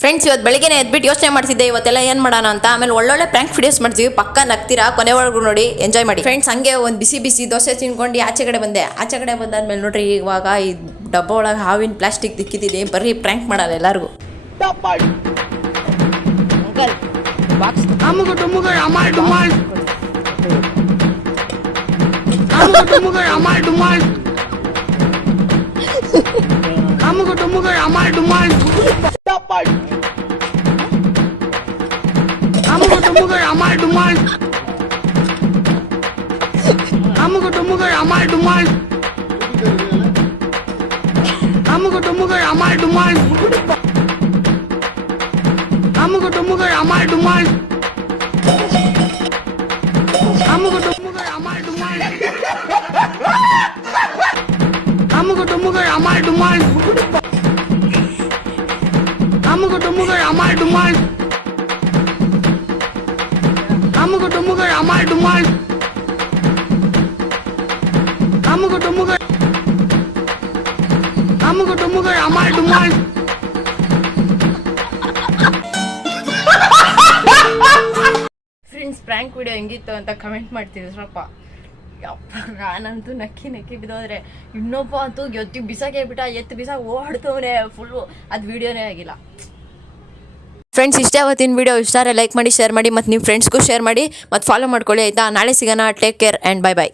Friends, ಇವತ್ತು ಬೆಳಗ್ಗೆ ಎದ್ಬಿಟ್ಟು ಯೋಚನೆ ಮಾಡ್ತಿದ್ದೆ ಇವತ್ತೆಲ್ಲ ಏನು ಮಾಡೋಣ ಅಂತ. ಆಮೇಲೆ ಒಳ್ಳೊಳ್ಳೆ ಪ್ರ್ಯಾಂಕ್ ವಿಡಿಯೋಸ್ ಮಾಡ್ತೀವಿ, ಪಕ್ಕ ನಗ್ತೀರಾ, ಕೊನೆವರೆಗೂ ನೋಡಿ, ಎಂಜಾಯ್ ಮಾಡಿ. ಫ್ರೆಂಡ್ಸ್, ಹಂಗೆ ಒಂದು ಬಿಸಿ ಬಿಸಿ ದೋಸೆ ತಿನ್ಕೊಂಡು ಆಚೆ ಕಡೆ ಬಂದಾದ್ಮೇಲೆ ನೋಡ್ರಿ, ಇವಾಗ ಈ ಡಬ್ಬ ಒಳಗೆ ಹಾವಿನ ಪ್ಲಾಸ್ಟಿಕ್ ದಿಕ್ಕಿದ್ದೀನಿ. ಬರ್ರಿ ಪ್ರ್ಯಾಂಕ್ ಮಾಡಲ್ಲ ಎಲ್ಲರಿಗೂ. ಫ್ರೆಂಡ್ಸ್, ಪ್ರ್ಯಾಂಕ್ ವಿಡಿಯೋ ಹೆಂಗಿತ್ತು ಅಂತ ಕಮೆಂಟ್ ಮಾಡ್ತೀವಿ ಸ್ವಲ್ಪ. ನಾನಂತೂ ನಕ್ಕಿ ಬಿದ್ದೋದ್ರೆ, ಇನ್ನೊಬ್ಬ ಅಂತೂ ಎತ್ತಿ ಬಿಸಾಕೇ ಬಿಟ್ಟ, ಬಿಸಾಕ ಓಡ್ತವ್ರೆ ಫುಲ್ಲು. ಅದು ವಿಡಿಯೋನೇ ಆಗಿಲ್ಲ. ಫ್ರೆಂಡ್ಸ್, ಇಷ್ಟೇ ಅವತ್ತಿನ ವಿಡಿಯೋ. ಇಷ್ಟ ಲೈಕ್ ಮಾಡಿ, ಶೇರ್ ಮಾಡಿ, ಮತ್ತು ನಿಮ್ಮ ಫ್ರೆಂಡ್ಸ್ಗೂ ಶೇರ್ ಮಾಡಿ, ಮತ್ತು ಫಾಲೋ ಮಾಡ್ಕೊಳ್ಳಿ ಆಯಿತಾ. ನಾಳೆ ಸಿಗೋಣ. Take care and by.